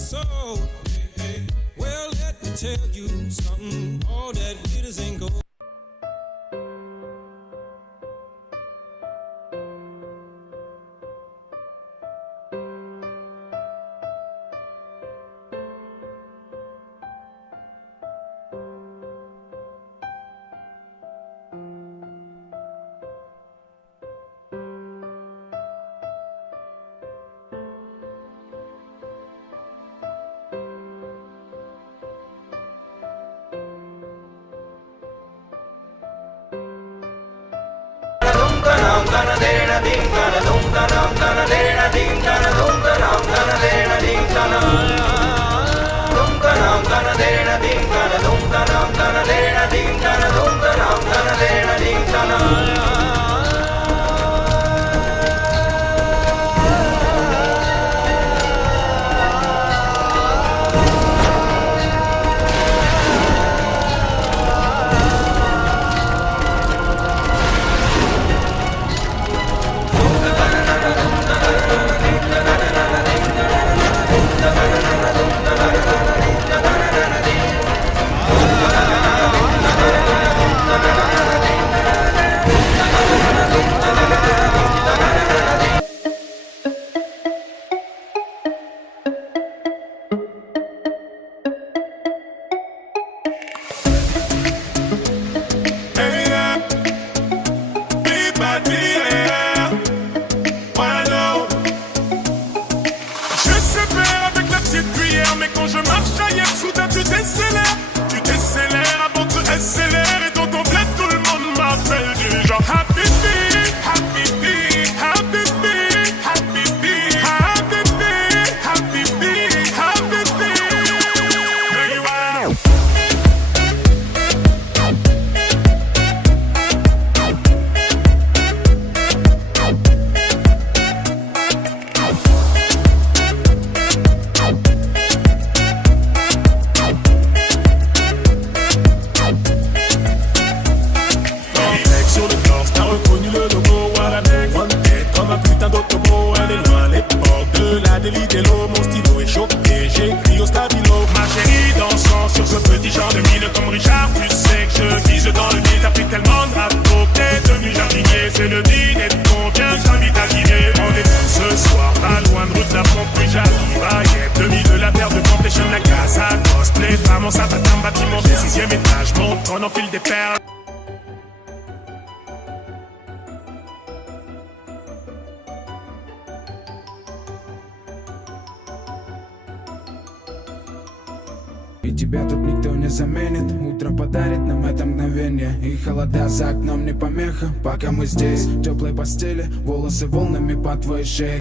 soul. Well, let me tell you something. All that glitters ain't gold. Mais quand je marche ailleurs, soudain tu décélères. Tu décélères avant de accélérer. Et dans ton bled, tout le monde m'appelle du genre Habibi, Habibi, Habibi, Habibi, Habibi, Habibi, Habibi. Do you wanna l'eau, mon stylo est choqué, j'écris au stabilo. Ma chérie dansant sur ce petit genre de mine comme Richard. Tu sais que je vise dans le nid, t'as pris tellement de râteau. T'es devenu jardinier, c'est le dîner de con, viens je t'invite à dîner. On est ce soir, pas loin de route la pompe, puis j'arrive à Yep. Demi de la paire de complétion, la casa cosplay. Femme en sabatin, bâtiment du 6e étage, monte, on enfile des perles. И тебя тут никто не заменит. Утро подарит нам это мгновение. И холода за окном не помеха. Пока мы здесь, в теплой постели, волосы волнами по твоей шее.